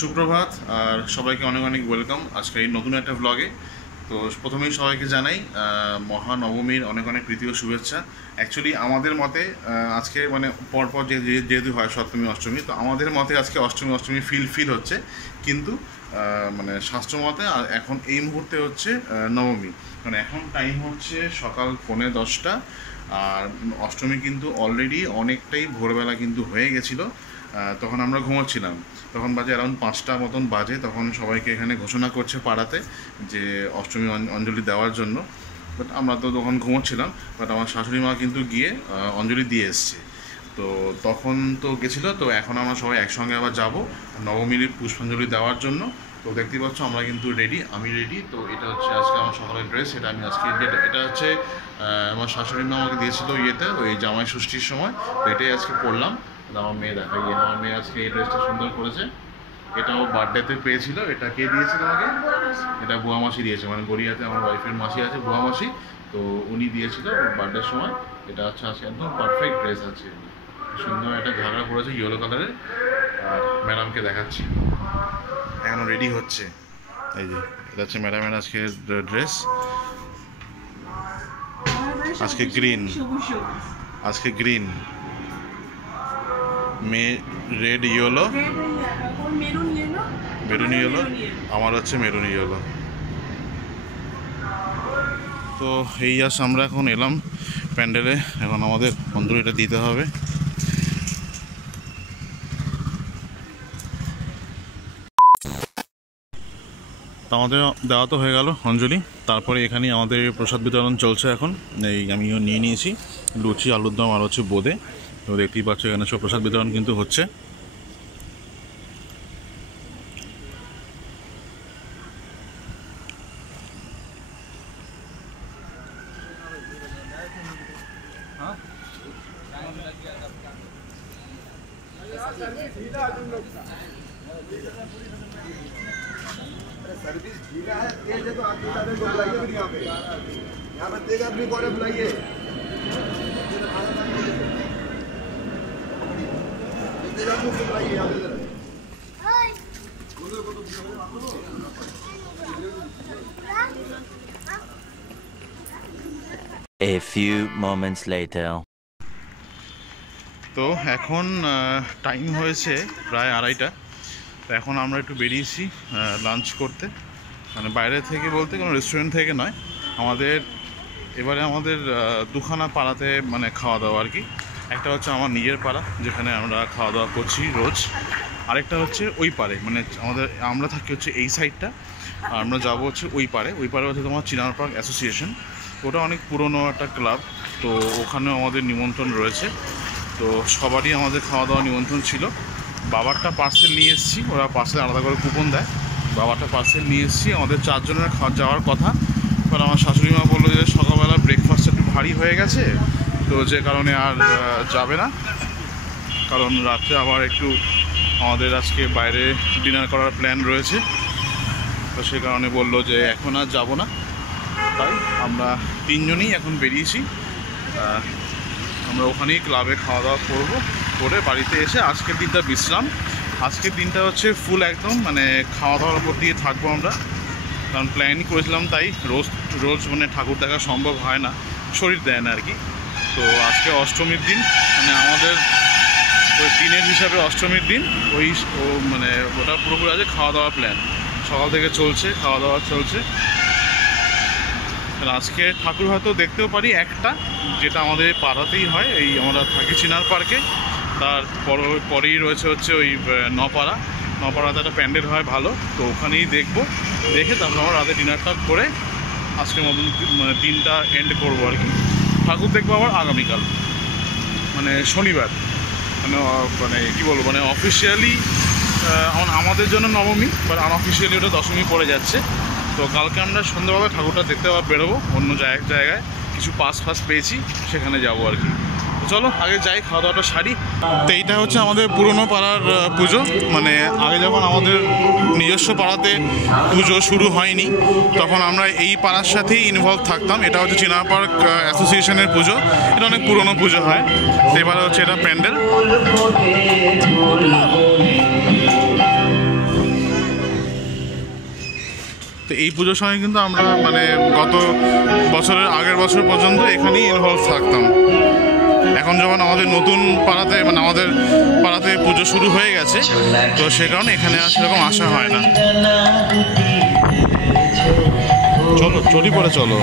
সুপ্রভাত আর সবাইকে অনেক অনেক ওয়েলকাম আজকে এই নতুন একটা ব্লগে। তো প্রথমেই সবাইকে জানাই মহানবমীর অনেক অনেক প্রীতি ও শুভেচ্ছা। অ্যাকচুয়ালি আমাদের মতে আজকে মানে পরপর যেহেতু হয় সপ্তমী অষ্টমী, তো আমাদের মতে আজকে অষ্টমী ফিল হচ্ছে, কিন্তু মানে শাস্ত্র মতে এখন এই মুহূর্তে হচ্ছে নবমী। মানে এখন টাইম হচ্ছে সকাল 9:45, আর অষ্টমী কিন্তু অলরেডি অনেকটাই ভোরবেলা কিন্তু হয়ে গেছিলো। তখন আমরা ঘুমোচ্ছিলাম, তখন বাজে অ্যারাউন্ড 5টা মতন বাজে। তখন সবাইকে এখানে ঘোষণা করছে পাড়াতে যে অষ্টমী অঞ্জলি দেওয়ার জন্য। বাট আমরা তো তখন ঘুমোচ্ছিলাম, বাট আমার শাশুড়ি মা কিন্তু গিয়ে অঞ্জলি দিয়ে এসছে। তো তখন তো গেছিলো, তো এখন আমরা সবাই একসঙ্গে আবার যাব নবমীর পুষ্পাঞ্জলি দেওয়ার জন্য। তো দেখতেই পাচ্ছ আমরা কিন্তু রেডি, আমি রেডি। তো এটা হচ্ছে আজকে আমার সকালের ড্রেস, এটা আমি আজকে এটা হচ্ছে আমার শাশুড়ি মা আমাকে দিয়েছিল ইয়েতে, ওই জামাই ষষ্ঠীর সময়। তো এটাই আজকে পরলাম। আমার মেয়ে দেখাই, আমার মেয়ে আজকে এই ড্রেসটা সুন্দর করেছে। এটাও বার্থডেতে পেয়েছিল। এটা কে দিয়েছিল আমাকে? এটা বুয়া মাসি দিয়েছে, মানে গড়িয়াতে আমার ওয়াইফের মাসি আছে, বুয়া মাসি। তো উনি দিয়েছিল বার্থডের সময়। এটা হচ্ছে আজকে একদম পারফেক্ট ড্রেস আছে, সুন্দর একটা ঘাগরা পরেছে ইয়েলো কালারের। আর ম্যাডামকে দেখাচ্ছি, এখন রেডি হচ্ছে। এই যে এটা হচ্ছে ম্যাডামের আজকে ড্রেস, আজকে গ্রিন, আজকে green, red yellow, maroon yellow, আমার হচ্ছে মেরুন ইয়েলো। তো এই আমরা এখন এলাম প্যান্ডেলে, এখন আমাদের অঞ্জলিটা দিতে হবে। তো আমাদের দেওয়া তো হয়ে গেল অঞ্জলি। তারপরে এখানে আমাদের প্রসাদ বিতরণ চলছে এখন। এই আমিও নিয়ে নিয়েছি লুচি, আলুর দম আর হচ্ছে বোঁদে। তো দেখতেই পাচ্ছ এখানে সব প্রসাদ বিতরণ কিন্তু হচ্ছে। सर्विस ढीला है, तेज है, तो आप आदमी को बुलाइए फिर यहाँ पे तेज आदमी को और बुलाइए। तेज आदमी को बुलाइए यहाँ पे। A few moments later. তো এখন টাইম হয়েছে প্রায় 2:30। তো এখন আমরা একটু বেরিয়েছি লাঞ্চ করতে, মানে বাইরে থেকে বলতে কোনো রেস্টুরেন্ট থেকে নয়। এবারে আমাদের দুখানা পাড়াতে মানে খাওয়া দাওয়া আর কি। একটা হচ্ছে আমার নিজের পাড়া, যেখানে আমরা খাওয়া দাওয়া করছি রোজ। আরেকটা হচ্ছে ওই পাড়ে, মানে আমরা থাকি হচ্ছে এই সাইডটা, আর আমরা যাবো হচ্ছে ওই পাড়ে হচ্ছে তোমার চিনার পার্ক অ্যাসোসিয়েশন। ওটা অনেক পুরনো একটা ক্লাব, তো ওখানেও আমাদের নিমন্ত্রণ রয়েছে। তো সবারই আমাদের খাওয়া দাওয়া নিমন্ত্রণ ছিল। বাবারটা পার্সেল নিয়ে এসেছি, ওরা পার্সেল আলাদা করে কুপন দেয়। বাবারটা পার্সেল নিয়ে এসেছি, আমাদের 4 জনের যাওয়ার কথা। এবার আমার শাশুড়ি মা বললো যে সকালবেলা ব্রেকফাস্ট একটু ভারী হয়ে গেছে, তো যে কারণে আর যাবে না। কারণ রাত্রে আবার একটু আমাদের আজকে বাইরে ডিনার করার প্ল্যান রয়েছে, তো সে কারণে বললো যে এখন আর যাবো না। তাই আমরা 3 জনই এখন বেরিয়েছি। আমরা ওখানেই ক্লাবে খাওয়া দাওয়া করবো, করে বাড়িতে এসে আজকের দিনটা বিশ্রাম। আজকের দিনটা হচ্ছে ফুল একদম মানে খাওয়া দাওয়ার উপর দিয়ে থাকবো আমরা, কারণ প্ল্যানই করেছিলাম। তাই রোজ মানে ঠাকুর দেখা সম্ভব হয় না, শরীর দেয় না আর কি। তো আজকে অষ্টমীর দিন, মানে আমাদের ওই দিনের হিসাবে অষ্টমীর দিন, মানে ওটা পুরোপুরি আছে খাওয়া দাওয়ার প্ল্যান। সকাল থেকে চলছে, খাওয়া দাওয়া চলছে। আজকে ঠাকুর হয়তো দেখতেও পারি একটা, যেটা আমাদের পাড়াতেই হয়, এই আমরা থাকি চিনার পার্কে। তার পরেই রয়েছে হচ্ছে ওই নপাড়াতে একটা প্যান্ডেল হয় ভালো, তো ওখানেই দেখে তারপর আমরা রাতে ডিনারটা করে আজকের মতন মানে দিনটা এন্ড করবো আর কি। ঠাকুর দেখবো আবার আগামীকাল, মানে শনিবার। মানে কী বলবো, মানে অফিসিয়ালি আমাদের জন্য নবমী, বাট আনঅফিসিয়ালি ওটা দশমী পড়ে যাচ্ছে। তো কালকে আমরা সন্ধ্যাবেলা ঠাকুরটা দেখতে বেরোবো অন্য জায়গায়, কিছু পাস পেয়েছি, সেখানে যাবো আর কি। তো চলো আগে যাই, খাওয়া দাওয়াটা সারি। তো এইটা হচ্ছে আমাদের পুরনো পাড়ার পুজো। মানে আগে যখন আমাদের নিজস্ব পাড়াতে পুজো শুরু হয়নি, তখন আমরা এই পাড়ার সাথেই ইনভলভ থাকতাম। এটা হচ্ছে চিনার পার্ক অ্যাসোসিয়েশনের পুজো, এটা অনেক পুরনো পুজো হয়। তো এবারে হচ্ছে এটা প্যান্ডেল। তো এই পুজোর সময় কিন্তু আমরা মানে গত বছরের আগের বছর পর্যন্ত এখানেই ইনভলভ থাকতাম। এখন যখন আমাদের নতুন পাড়াতে মানে আমাদের পাড়াতে পুজো শুরু হয়ে গেছে, তো সে কারণে এখানে আর সেরকম আসা হয় না। চলো চটি পরে চলো।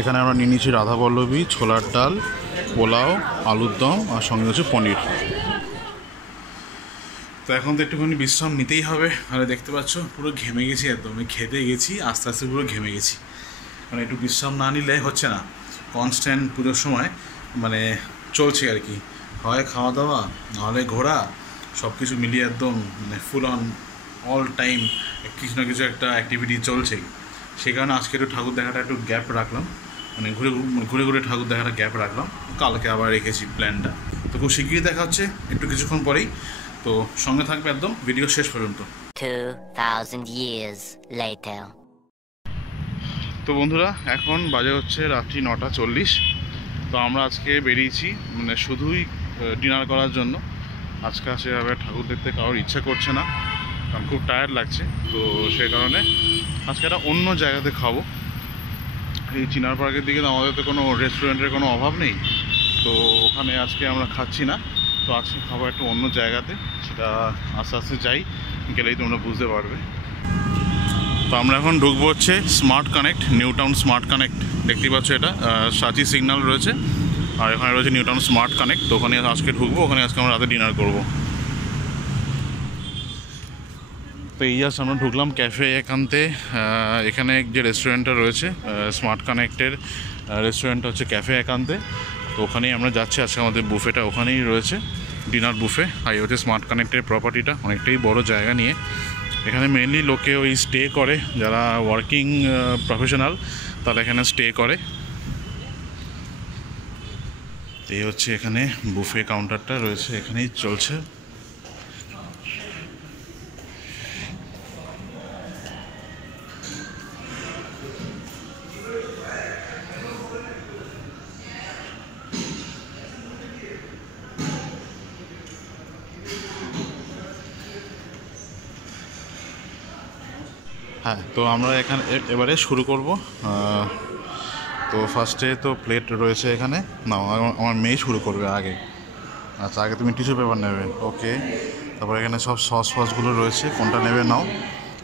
এখানে আমরা নিয়ে নিচ্ছি রাধাবল্লভী, ছোলার ডাল, পোলাও, আলুর দম আর সঙ্গে হচ্ছে পনির। তো এখন তো একটুখানি বিশ্রাম নিতেই হবে। আর দেখতে পাচ্ছ পুরো ঘেমে গেছি একদম, খেতে গেছি আস্তে আস্তে পুরো ঘেমে গেছি। মানে একটু বিশ্রাম না নিলে হচ্ছে না, কনস্ট্যান্ট পুজোর সময় মানে চলছে আর কি, হয় খাওয়া দাওয়া নাহলে ঘোরা, সব কিছু মিলিয়ে একদম মানে ফুল অন অল টাইম কিছু না কিছু একটা অ্যাক্টিভিটি চলছেই। সেই কারণে আজকে একটু ঠাকুর দেখাটা একটু গ্যাপ রাখলাম, মানে ঘুরে ঘুরে ঠাকুর দেখাটা গ্যাপ রাখলাম। কালকে আবার রেখেছি প্ল্যানটা। তো খুব শিগগিরই দেখা হচ্ছে একটু কিছুক্ষণ পরেই। তো সঙ্গে থাকবে একদম ভিডিও শেষ পর্যন্ত। 2000 years later. তো বন্ধুরা এখন বাজে হচ্ছে রাত্রি 9:40। তো আমরা আজকে বেরিয়েছি মানে শুধুই ডিনার করার জন্য। আজকে সেভাবে ঠাকুর দেখতে কারোর ইচ্ছা করছে না, কারণ খুব টায়ার্ড লাগছে। তো সেই কারণে আজকে একটা অন্য জায়গাতে খাবো। এই চিনার পার্কের দিকে তো আমাদের তো কোনো রেস্টুরেন্টের কোনো অভাব নেই, তো ওখানে আজকে আমরা খাচ্ছি না। তো আজকে খাবো একটা অন্য জায়গাতে, সেটা আস্তে আস্তে যাই, গেলেই তোমরা বুঝতে পারবে। তো আমরা এখন ঢুকবো হচ্ছে smart connect, new town smart connect. দেখতেই পাচ্ছ এটা সাচি সিগন্যাল রয়েছে, আর এখানে রয়েছে নিউ টাউন স্মার্ট কানেক্ট। তো ওখানে আজকে ঢুকবো, ওখানে আজকে আমরা রাতে ডিনার করবো। তো এই জাস্ট আমরা ঢুকলাম ক্যাফে একান্তে। এখানে যে রেস্টুরেন্টটা রয়েছে স্মার্ট কানেক্টের রেস্টুরেন্টটা হচ্ছে ক্যাফে একান্তে। তো ওখানেই আমরা যাচ্ছি। আজকে আমাদের বুফেটা ওখানেই রয়েছে, ডিনার বুফে। আর এই হচ্ছে স্মার্ট কানেক্টের প্রপার্টিটা, অনেকটাই বড় জায়গা নিয়ে। এখানে মেনলি লোকে ওই স্টে করে, যারা ওয়ার্কিং প্রফেশনাল তারা এখানে স্টে করে। এই হচ্ছে এখানে বুফে কাউন্টারটা রয়েছে, এখানেই চলছে। হ্যাঁ, তো আমরা এখানে এবারে শুরু করব। তো ফার্স্টে তো প্লেট রয়েছে এখানে। না, আমার মেয়ে শুরু করবে আগে। আচ্ছা, আগে তুমি টিস্যু পেপার নেবে, ওকে। তারপর এখানে সব সসগুলো রয়েছে, কোনটা নেবে নাও।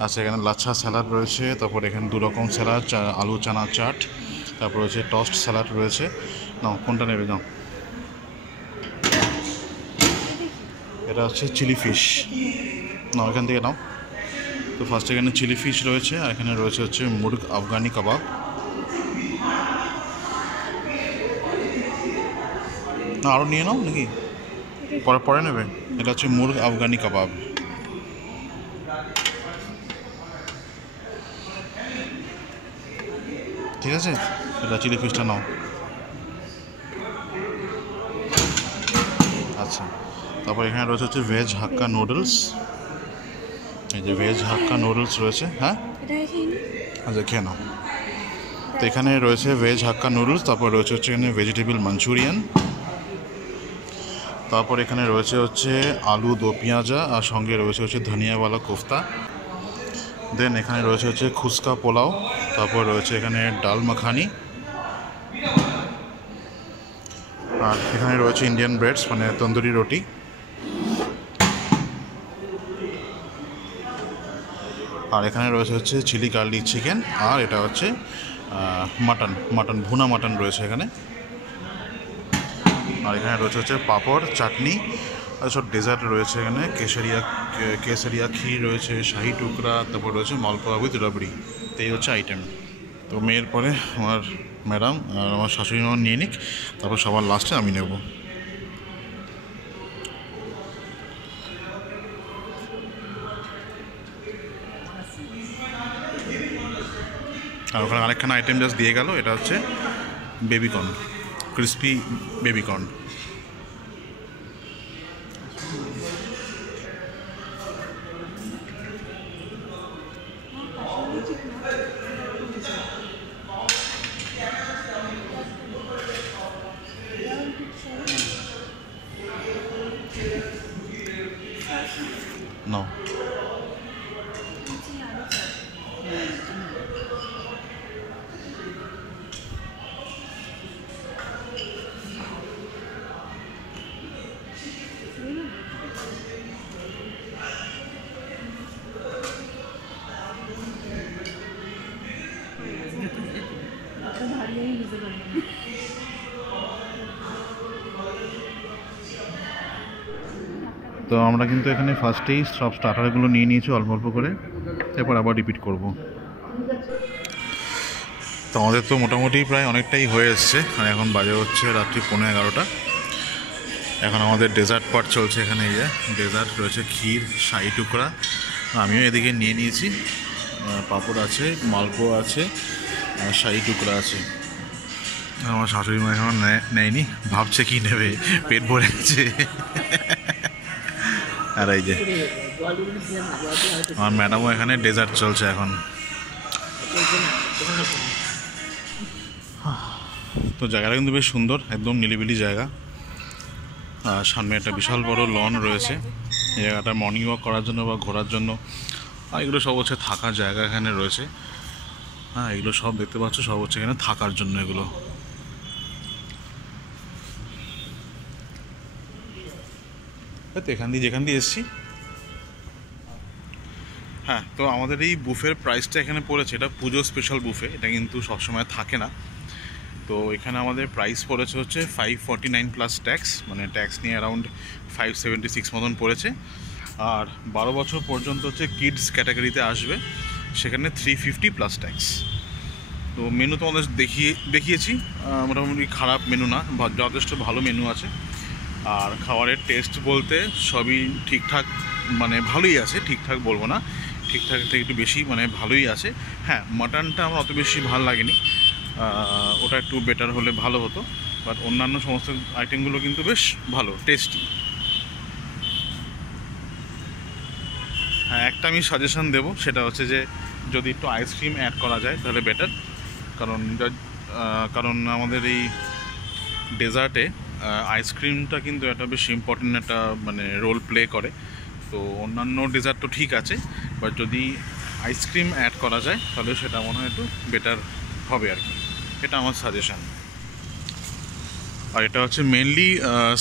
আচ্ছা, এখানে লাচ্ছা স্যালাড রয়েছে, তারপর এখানে 2 রকম স্যালাড, আলু চানা চাট, তারপর হচ্ছে টস্ট স্যালাড রয়েছে। নাও, কোনটা নেবে নাও। এটা হচ্ছে চিলি ফিশ, নাও এখান থেকে নাও। তো ফার্স্ট এখানে চিলি ফিশ রয়েছে, আর এখানে রয়েছে হচ্ছে মুরগ আফগানি কাবাব। না, আরও নিয়ে নাও নাকি, পরে পরে নেবে। এটা হচ্ছে মুরগ আফগানি কাবাব। ঠিক আছে, এটা চিলি ফিশটা নাও। আচ্ছা, তারপর এখানে রয়েছে হচ্ছে ভেজ হাক্কা নুডলস। এই যে ভেজ হাক্কা নুডলস রয়েছে। হ্যাঁ, আচ্ছা, খেয়ে নাও। তো এখানে রয়েছে ভেজ হাক্কা নুডলস, তারপর রয়েছে হচ্ছে এখানে ভেজিটেবল মাঞ্চুরিয়ান, তারপর এখানে রয়েছে হচ্ছে আলু দো পেঁয়াজা, আর সঙ্গে রয়েছে হচ্ছে ধনিয়াওয়ালা কোফতা। দেন এখানে রয়েছে হচ্ছে খুস্কা পোলাও, তারপর রয়েছে এখানে ডাল মাখানি, আর এখানে রয়েছে ইন্ডিয়ান ব্রেডস মানে তন্দুরি রুটি। আর এখানে রয়েছে হচ্ছে চিলি গার্লিক চিকেন, আর এটা হচ্ছে মাটন ভুনা মাটন রয়েছে এখানে। আর এখানে রয়েছে হচ্ছে পাঁপড়, চাটনি, আর সব ডেজার্ট রয়েছে এখানে। কেসরিয়া ক্ষীর রয়েছে, শাহি টুকরা, তারপর রয়েছে মালপোয়া উইথ রাবড়ি। তো এই হচ্ছে আইটেম। তো মেয়ের পরে আমার ম্যাডাম আর আমার শাশুড়ি মা নিয়ে নিক, তারপর সবার লাস্টে আমি নেব। আর ওখানে আরেকখানা আইটেম জাস্ট দিয়ে গেল, এটা হচ্ছে বেবিকর্ন, ক্রিসপি বেবিকর্ন। তো আমরা কিন্তু এখানে ফার্স্টেই সব স্টার্টারগুলো নিয়ে নিয়েছি অল্প অল্প করে, এরপর আবার রিপিট করব। তো আমাদের তো মোটামুটি প্রায় অনেকটাই হয়ে এসছে, আর এখন বাজে হচ্ছে রাত্রি 11:15। এখন আমাদের ডেজার্ট পার্ট চলছে। এখানে এই যে ডেজার্ট রয়েছে, ক্ষীর, শাহী টুকরা, আমিও এদিকে নিয়ে নিয়েছি। পাঁপড় আছে, মালপোয়া আছে, আর শাহী টুকরা আছে। আমার শাশুড়ি মা এখন নেয়নি, ভাবছে কি নেবে, পেট ভরে গেছে। আর এই যে আমার ম্যাডামও এখানে ডেজার্ট চলছে এখন। তো জায়গাটা কিন্তু বেশ সুন্দর, একদম নিলিবিলি জায়গা। আর সামনে একটা বিশাল বড় লন রয়েছে। এই জায়গাটা মর্নিং ওয়াক করার জন্য বা ঘোরার জন্য, আর এগুলো সব হচ্ছে থাকার জায়গা এখানে রয়েছে। হ্যাঁ, এগুলো সব দেখতে পাচ্ছ, সব হচ্ছে এখানে থাকার জন্য এগুলো। তো এখান দিয়ে যেখান দিয়ে এসছি। হ্যাঁ, তো আমাদের এই বুফের প্রাইসটা এখানে পড়েছে, এটা পুজো স্পেশাল বুফে, এটা কিন্তু সবসময় থাকে না। তো এখানে আমাদের প্রাইস পড়েছে হচ্ছে 549 প্লাস ট্যাক্স, মানে ট্যাক্স নিয়ে অ্যারাউন্ড 576 মতন পড়েছে। আর 12 বছর পর্যন্ত হচ্ছে কিডস ক্যাটাগরিতে আসবে, সেখানে 350 প্লাস ট্যাক্স। তো মেনু তো আমাদের দেখিয়েছি, মোটামুটি খারাপ মেনু না, যথেষ্ট ভালো মেনু আছে। আর খাবারের টেস্ট বলতে সবই ঠিকঠাক, মানে ভালোই আছে, ঠিকঠাক বলবো না, ঠিকঠাক থেকে একটু বেশি, মানে ভালোই আছে। হ্যাঁ, মাটনটা আমার অত বেশি ভালো লাগেনি, ওটা একটু বেটার হলে ভালো হতো। বাট অন্যান্য সমস্ত আইটেমগুলো কিন্তু বেশ ভালো, টেস্টি। হ্যাঁ, একটা আমি সাজেশন দেবো, সেটা হচ্ছে যে যদি একটু আইসক্রিম অ্যাড করা যায় তাহলে বেটার। কারণ আমাদের এই ডেজার্টে আইসক্রিমটা কিন্তু একটা বেশ ইম্পর্টেন্ট একটা মানে রোল প্লে করে। তো অন্যান্য ডেজার্ট তো ঠিক আছে, বাট যদি আইসক্রিম অ্যাড করা যায় তাহলে সেটা মনে হয় একটু বেটার হবে আর কি, এটা আমার সাজেশান। আর এটা হচ্ছে মেনলি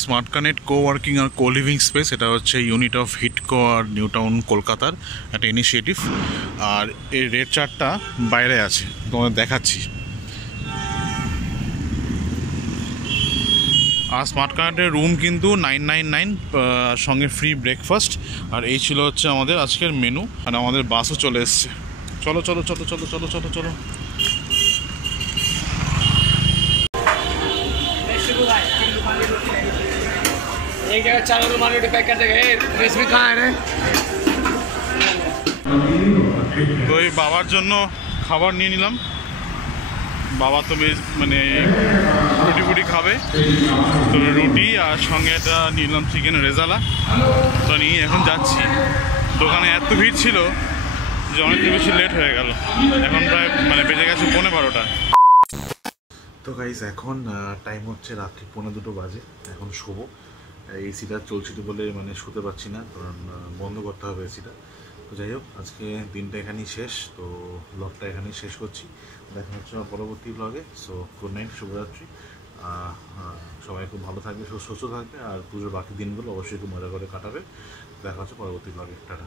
স্মার্ট কানেক্ট কোওয়ার্কিং আর কো লিভিং স্পেস। এটা হচ্ছে ইউনিট অফ হিটকো আর নিউ টাউন কলকাতার একটা ইনিশিয়েটিভ। আর এই রেড চার্টটা বাইরে আছে, তোমাদের দেখাচ্ছি। আর স্মার্ট কানেক্টের রুম কিন্তু 999, সঙ্গে ফ্রি ব্রেকফাস্ট। আর এই ছিল হচ্ছে আমাদের আজকের মেনু। আর আমাদের বাসও চলে এসছে। চলো চলো চলো চলো চলো চলো চলো। एक जगह 4 रुमाल रोटी पैक कर देगा। रेसिपी कहाँ है रे? তো এই বাবার জন্য খাবার নিয়ে নিলাম। বাবা তো বেশ মানে রুটি ফুটি খাবে, তো রুটি আর সঙ্গে এটা নিলাম চিকেন রেজালা। তো নিয়ে এখন যাচ্ছি। দোকানে এত ভিড় ছিল যে অনেকটা বেশি লেট হয়ে গেল, এখন প্রায় মানে বেজে গেছে 11:15। তো গাইস, এখন টাইম হচ্ছে রাত্রি 1:45 বাজে। এখন শোবো। এসিটা চলছিল বলে মানে শুতে পারছি না, কারণ বন্ধ করতে হবে এসিটা। তো যাই হোক, আজকে দিনটা এখানেই শেষ। তো ব্লগটা এখানেই শেষ করছি। দেখা হচ্ছে আমার পরবর্তী ব্লগে। সো গুড নাইট, শুভরাত্রি। সবাই খুব ভালো থাকবে, সুস্থ থাকবে, আর পুজোর বাকি দিনগুলো অবশ্যই খুব মজা করে কাটাবে। দেখা হচ্ছে পরবর্তী ব্লগে। টাটা।